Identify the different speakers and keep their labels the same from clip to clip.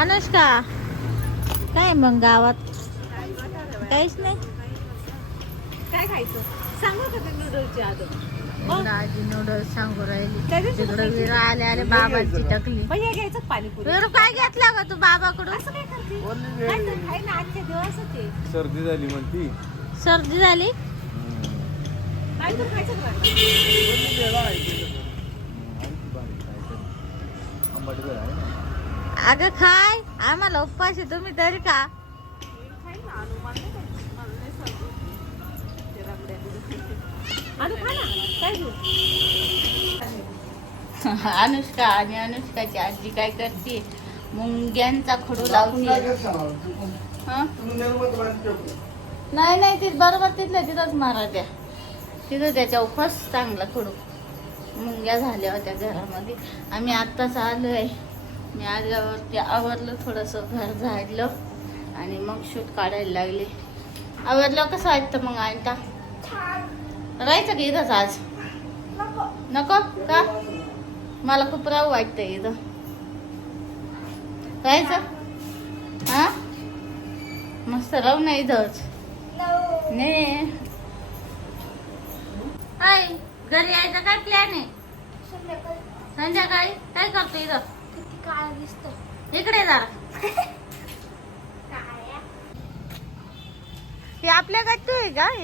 Speaker 1: अनुष्का काय मग गावात? काहीच नाही.
Speaker 2: काय खायचं? सांगू का ते नूडलची आदम
Speaker 1: आजी नूडल्स सांगू राहिली. तिकडे विरु आले आले बाबाची टकली.
Speaker 2: भैया घ्यायचं पाणीपुरी.
Speaker 1: विरू काय घेतला ग तू बाबाकडून?
Speaker 2: असं काय करते? काय तर खाय ना आजच्या दिवस ते
Speaker 3: सर्दी झाली म्हणती.
Speaker 1: सर्दी झाली?
Speaker 2: काय तर खायचं का
Speaker 3: आंबाडीकर आहे ना
Speaker 1: अगं खाय. आम्हाला उपवास आहे तुम्ही तरी का अनुष्का आणि अनुष्काची आजी काय करते? मुंग्यांचा खडू लावते. नाही नाही ते बरोबर तिथल्या तिथंच मारा त्या. तिथं त्याच्या उपास चांगला खडू. मुंग्या झाल्या होत्या घरामध्ये. आम्ही आत्ताच आलो आहे मी आल्यावरती आवरलं थोडंसं घर झाडलं आणि मग शूट काढायला लागले. आवरलं कसं वाटतं मग आणता राहायचं की इथंच आज? नको का? मला खूप राहू वाटतं इथं. राहायचं? हा? मस्त राहू ना इथंच. ने. हाय घरी यायचा काय प्लॅन आहे? संध्याकाळी. काय करतो इथं?
Speaker 4: काळा दिसतो
Speaker 1: इकडे जरा हे आपल्या गट्टू आहे का? गं?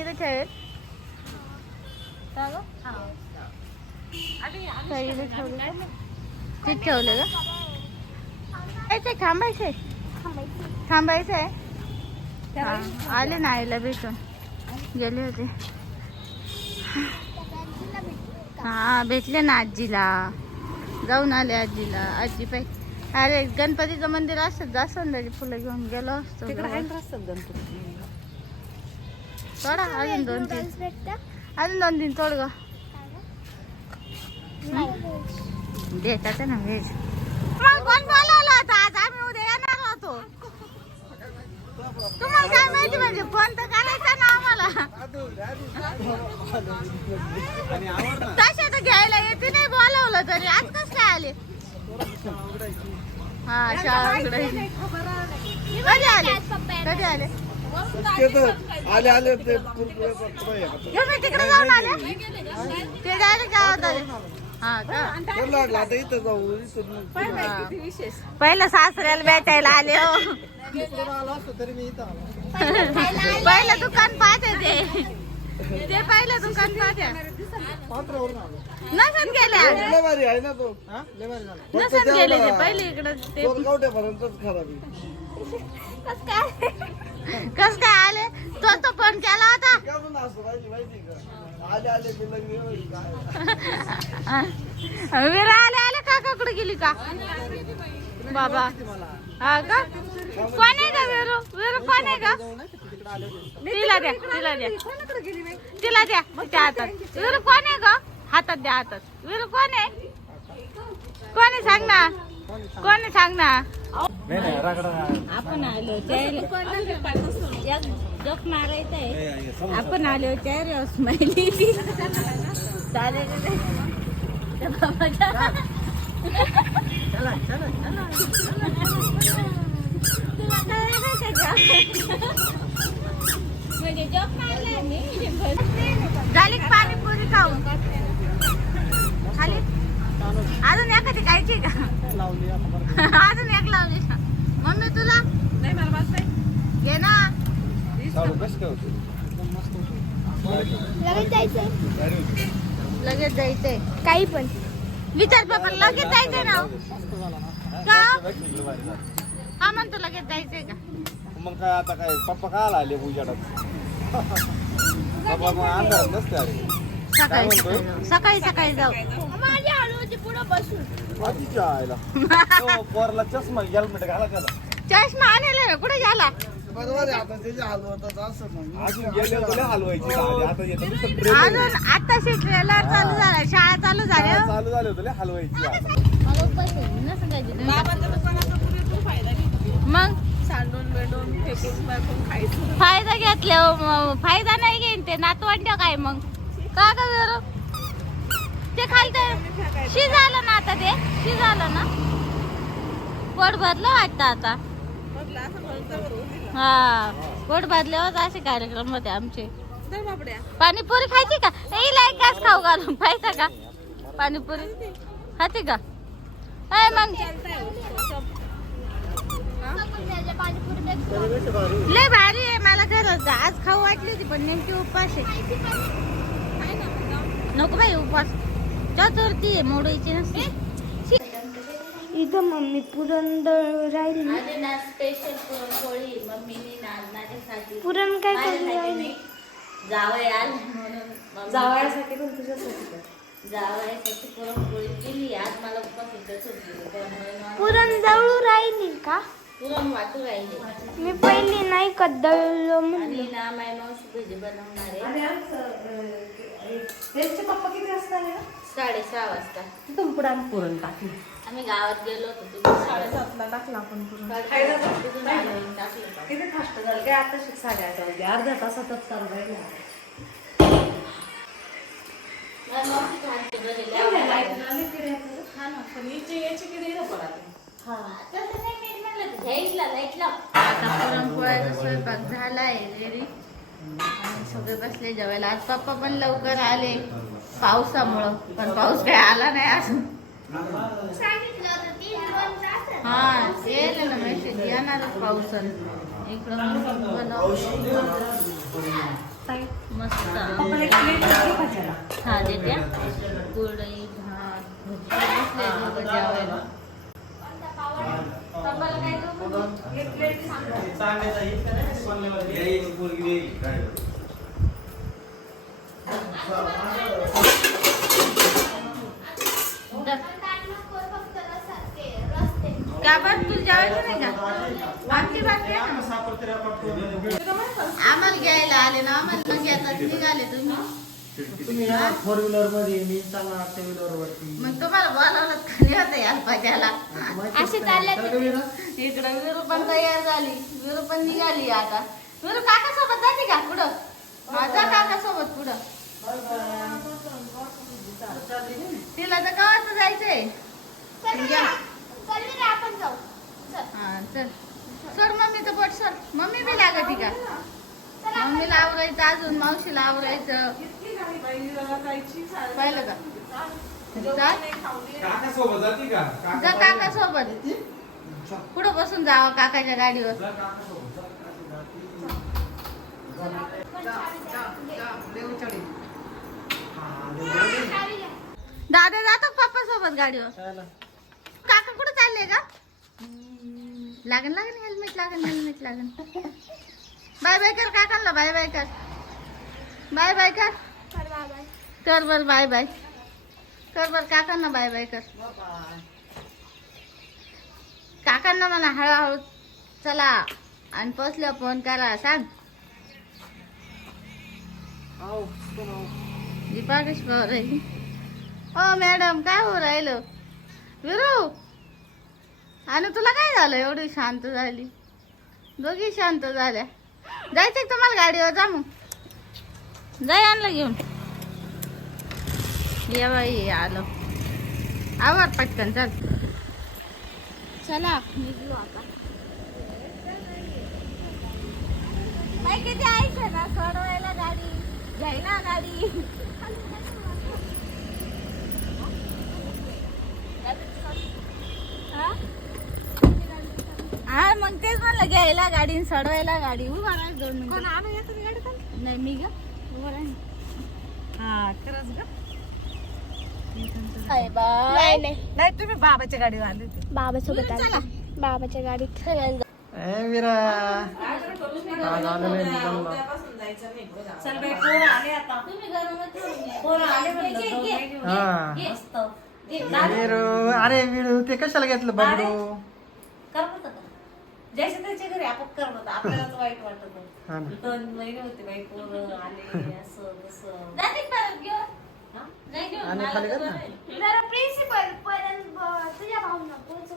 Speaker 1: काय इथं ठेवलं का? थांबायचंय. थांबायचं आहे हा, आले ना आईला भेटून. गेले होते. हा भेटले ना आजीला. जाऊन आले आजीला. आजी पाय अरे गणपतीचं मंदिर असत जास्त फुलं घेऊन गेलो असतो
Speaker 2: गणपती
Speaker 1: थोडा अजून दोन तीन. अजून दोन तीन तोड ग. देतात ना व्हेज मग कोण बोलावलं होतं? आज आम्ही उद्या येणार होतो. तुम्हाला काय माहिती म्हणजे फोन तर करायचा ना आम्हाला तसे तर घ्यायला येते नाही बोलावलं तरी. आज कस काय आले? हा शाळा उघडायची. कधी आले? कधी आले?
Speaker 3: आले आले ते
Speaker 1: तिकडे जाऊन आले? ते डायरेक्ट गावात आले. हा का?
Speaker 3: लागला आता इथं जाऊ इथं
Speaker 1: हा.
Speaker 2: किती विशेष.
Speaker 1: पहिलं सासऱ्याला भेटायला आले हो.
Speaker 3: आलो असतो तरी मी इथं आलो.
Speaker 1: पहिलं दुकान पाहते ते. ते पहिलं दुकान पाहते
Speaker 3: पात्रावरून आलो.
Speaker 1: नसन गेले
Speaker 3: लय भारी आहे ना तो? लय भारी झाला.
Speaker 1: नसन गेले ते पहिले इकडे ते.
Speaker 3: गावठ्यापर्यंतच खराब आहे.
Speaker 1: कस काय? आले? तो तो फोन केला होता.
Speaker 3: का म्हणून असं माहिती माहिती का?
Speaker 1: विरा आले आले काका कुठे गेली का? बाबा. हा का? कोण आहे का विरू? विरू कोण आहे का तिला द्या तिला द्या. तिला द्या. त्या हातात. विरू कोण आहे का हातात द्या हातात. विरू कोण आहे? कोण आहे? सांग ना. कोण आहे? सांग ना.
Speaker 3: नाही नाही राकडा
Speaker 1: आपण आलो जप मारायचं आहे. आपण आलो चेहरे स्माइली चालेल म्हणजे जप मारलाय मी. झाली पाणीपुरी खाऊन? खाली? अजून एखादी खायची का? अजून एक लावली मम्मी तुला
Speaker 2: नाही मला वाच नाही
Speaker 1: घे ना
Speaker 3: चालू कसं काय होतं
Speaker 4: लगेच जायचं
Speaker 1: लगेच जायचंय.
Speaker 4: काही पण.
Speaker 1: विचार पप्पा लगेच जायचंय ना? का? हा म्हणतो लगेच जायचंय का?
Speaker 3: मग काय आता काय पप्पा काय आला आले उजाडात? पप्पा मग अंधारात नसते आले.
Speaker 1: सकाळी
Speaker 3: काय
Speaker 1: सकाळी सकाळी सकाळी जाऊ.
Speaker 4: माझी हळू होती पुढे बसून.
Speaker 3: आधीच्या आयला तो पोरला चष्मा हेल्मेट घाला त्याला.
Speaker 1: चष्मा आणले ना कुठे गेला?
Speaker 3: बरोबर आहे आता त्याच्या हलवतात असं अजून गेले हलवायची आधी. आता येतं नुसतं ट्रेन आहे.
Speaker 1: अजून आता ट्रेलर चालू झाला शाळा चालू झाल्या?
Speaker 3: चालू झाले होते हलवायची आता.
Speaker 1: मला उपास आहे, नसं जायचं तुम्ही.
Speaker 2: बाबाच्या दुकानाचा पुरेपूर फायदा घेतली?
Speaker 1: मग?
Speaker 2: सांडून बेडून फेकून फेकून खायचं.
Speaker 1: फायदा घेतल्यावर मग फायदा नाही घेईन ते नातवंड काय मग? का ग ते खालतं शिजालं ना आता ते? शिजालं ना? पोट भरलं वाटतं आता.
Speaker 2: म्हटलं असं म्हणतं.
Speaker 1: हा. पोट भरल्यावर असे कार्यक्रम होते आमचे. पाणीपुरी खायची का? नाही गॅस खाऊ घालून. पाहिजे का? पाणीपुरी. खाते का? ए मग लय भारी आहे. मला खरंच आज खाऊ वाटली होती पण नेमकी उपवास आहे. नको बाई उपवास चतुर्थी आहे मोडीची नसते.
Speaker 4: इथं मम्मी पुरंदर राहिली.
Speaker 1: ना स्पेशल पुरणपोळी मम्मीने ना माझ्यासाठी
Speaker 4: पुरण काय करून राहिली
Speaker 1: मी जावई आले म्हणून मम्मी-
Speaker 2: जावयासाठी पण तुझ्यासाठी कर.
Speaker 1: जावयासाठी पुरणपोळी केली. आज मला उपवास येतच होती त्यामुळे मला
Speaker 4: पुरण दळू राहिली का?
Speaker 1: पुरण वाटू राहिले.
Speaker 4: मी पहिली नाही का दळलो म्हणलं
Speaker 1: आणि ना माय मावशी भजी बनवणार आहे.
Speaker 2: आणि आमचं अं, त्यांचे पप्पा किती ना?
Speaker 1: साडेसहा वाजता.
Speaker 2: तिथून पुढे आम्ही पुरण टाकली
Speaker 1: आम्ही गावात गेलो होतो
Speaker 2: साडेसातला टाकला आपण पुरण. किती फास्ट झालं. काय आता शिक साडेआठ वाजले. अर्ध्या तासातच चालू
Speaker 1: स्वयंपाक झालाय रेडी आणि सगळे बसले जेवायला. आज पप्पा पण लवकर आले. पावसामुळं. पण पाऊस काही आला नाही अजून. हा येईल ना मेसेज येणारच पाऊस इकडं मस्त हा देते कुरडई भात जेवायला. काय. का बरं? तू जेवायचं नाही का? आमची बाकी आहे ना. आम्हाला घ्यायला आले ना आम्हाला मग येतात निघाले तुम्ही.
Speaker 5: फोर व्हीलरमध्ये मी चालणार टू व्हीलर वरती.
Speaker 1: मग तुम्हाला बोलावलं का नाही होतं यार पाट्याला
Speaker 4: असे चालले
Speaker 1: इकडं विरू पण तयार झाली. विरू पण निघाली आता. विरू काका सोबत जाते का पुढं? माझा काका सोबत पुढं तिला तर गावात जायचंय? घ्या.
Speaker 4: आपण जाऊ.
Speaker 1: हा चल. सर मम्मी तर पट सर मम्मी बी लागती का? मम्मीला आवरायचं अजून मावशीला आवरायचं. पाहिलं का? जा.
Speaker 3: काका सोबत जाती का?
Speaker 1: जा काका सोबत पुढं बसून जावं काकाच्या गाडीवर.
Speaker 3: जा काका सोबत जा.
Speaker 1: दादा जातो पप्पा सोबत गाडीवर. काका कुठं चालले का लागन लागन हेल्मेट लागन हेल्मेट लागन बाय बाय कर काकांना बाय बाय कर. बाय बाय कर. कर बर बाय बाय. कर बर काकांना बाय बाय कर. काकांना म्हणा हळूहळू चला आणि पोचल्या फोन करा सांग.
Speaker 5: आव,
Speaker 1: दीपाकेश आहे हो मॅडम काय हो राहिलं? विरू आणि तुला काय झालं? एवढी शांत झाली. दोघी शांत झाल्या. जायचं तुम्हाला गाडीवर? जा मग. जाय आणलं घेऊन. ये बाई आलो. आवाज पटकन चल. चला निघू आता. किती ऐक ना सोडवायला गाडी. घ्यायला गाडी. हा? हा मग तेच म्हणलं घ्यायला गाडी सोडवायला गाडी. उभा राहा दोन मिनिटं. नाही मी ग. उभा राहा.
Speaker 2: हा खरंच ग.
Speaker 4: नाही नाही
Speaker 2: नाही तुम्ही बाबाच्या गाडीवर आले होते.
Speaker 4: बाबासोबत आले. बाबाच्या गाडीत.
Speaker 5: ए विरा
Speaker 2: चल बाई पोरं आले आता
Speaker 1: या.
Speaker 2: पोरं आले म्हणलं.
Speaker 5: हा.
Speaker 2: मस्त
Speaker 5: विरू अरे विरू ते कशाला घेतलं बघू
Speaker 2: करमत का ज्याच्या त्याच्या घरी आपण करमत आपल्यालाच वाईट वाटत
Speaker 5: हा ना
Speaker 2: दोन महिने होते बाई पोरं आले असं तसं
Speaker 1: जाते परत घेऊन?
Speaker 2: हा?
Speaker 1: नाही घेऊन,
Speaker 5: आणि
Speaker 1: मला
Speaker 5: खाली कर
Speaker 1: तर
Speaker 5: ना.
Speaker 1: बरं आहे.
Speaker 4: जरा प्रिन्सिपल पर्यंत ब- तुझ्या भावना पोहोचव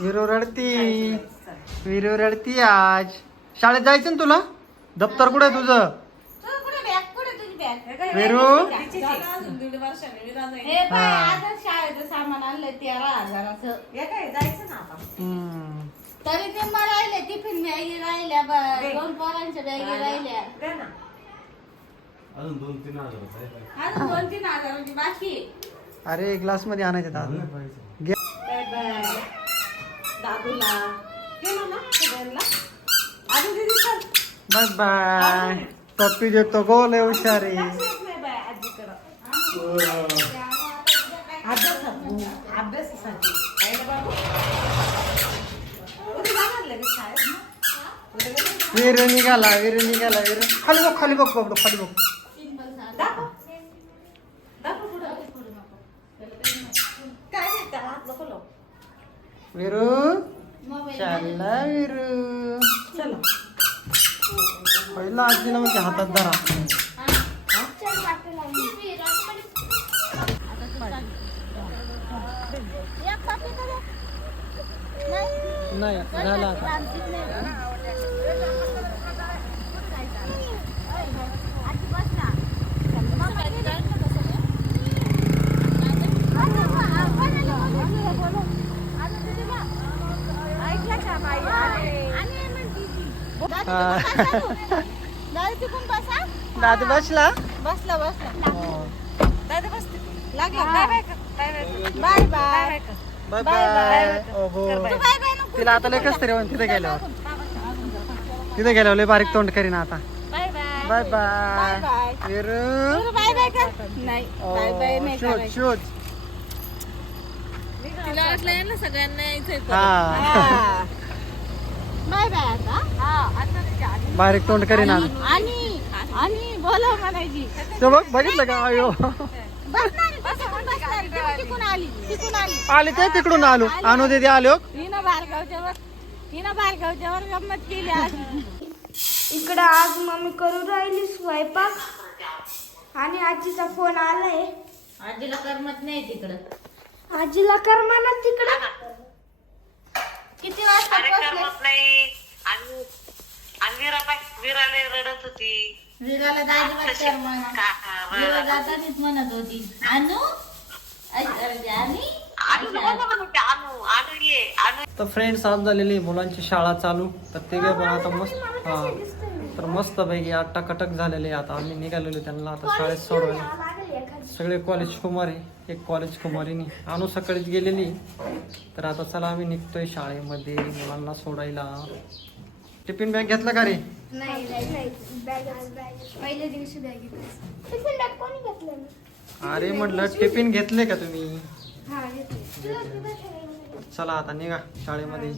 Speaker 5: विरू रडती विरू रडती आज. शाळेत जायचं ना तुला? दप्तर कुठे तुझं? विरू?
Speaker 1: सामान आणलं तेरा तरी ते मला राहिले टिफिन बॅगी राहिल्या दोन पोरांच्या बॅगी राहिल्या.
Speaker 3: अजून दोन तीन हजार
Speaker 1: अजून दोन तीन बाकी.
Speaker 5: अरे ग्लासमध्ये आणायचे दादा.
Speaker 2: दादूला. केलं ना सगळ्यांना. अजून दिदी चल.
Speaker 5: Bye bye. पप्पी देतो गोल आहे हुशार.
Speaker 2: नाही बाय आजीकडं. अभ्यासात अभ्यासासाठी. आहे ना बाबू. उद्या जाणार लगेच शाळेत? ना? उद्या लगेच
Speaker 5: विरू निघाला विरू निघाला विरू खाली बघ खाली बघ बघ खाली बघ
Speaker 2: दाखव दाखव पुढं काय नाही त्याला हात नको लावू.
Speaker 5: विरू? चालला विरू.
Speaker 2: चला.
Speaker 5: पहिला आजीला म्हणजे हातात धरा. नाही झाला आता.
Speaker 1: दादू
Speaker 5: बसला?
Speaker 1: बसला बसला.
Speaker 2: लागला. Bye bye bye bye
Speaker 1: bye
Speaker 2: bye.
Speaker 5: तिला आता लेखच तरी तिथे गेल्यावर. तिथे गेल्यावर लय बारीक तोंड करीन आता.
Speaker 1: Bye bye.
Speaker 5: Bye
Speaker 1: bye. नाही.
Speaker 5: शोध शोध.
Speaker 2: तिला वाटलं यांना सगळ्यांना यायचंय परत.
Speaker 5: हा.
Speaker 1: हा. बाय बाय आता.
Speaker 2: हा, आता त्याची आजी
Speaker 5: बारीक तोंड करीन
Speaker 1: आणि आणि बोलव म्हणायची.
Speaker 5: ते बघ बघितलं का? अयो.
Speaker 1: बसणार बसणार आली आली.
Speaker 5: आले ते तिकडून आलो. आणू दे आलो.
Speaker 1: हिनं वर हिनं बारगावच्या वर गंमत केली आज.
Speaker 4: इकडं आज मम्मी करू राहिली स्वयंपाक. आणि आजीचा फोन आलाय.
Speaker 1: आजीला करमत नाही तिकडं.
Speaker 4: आजीला कर म्हणा तिकडं.
Speaker 1: किती वाजता
Speaker 6: अरे? करमत नाही. आणि आणि वीरा पाय विराले रडत होती.
Speaker 1: विराला म्हणा.
Speaker 6: का-
Speaker 1: विरा जातानीच म्हणत होती. आणू अशी करायची, आणि
Speaker 6: आणू नको म्हणत होती, आणू आणू ये आणू
Speaker 5: तर फ्रेंड्स आज झालेली आहे मुलांची शाळा चालू. तर ते काय पण आता मस्त हा. तर मस्त पैकी आठ कटक झालेले आहे. आता. आम्ही निघालेलो त्यांना आता शाळेत सोडवायला. सगळे कॉलेज कुमार आहे एक कॉलेज कुमारीनी. आणू सकाळीच गेलेली. तर आता चला आम्ही निघतोय शाळेमध्ये मुलांना सोडायला. टिफिन बॅग घेतला का रे? अरे म्हटलं टिफिन घेतले का तुम्ही?
Speaker 4: हा
Speaker 5: चला आता निघा शाळेमध्ये.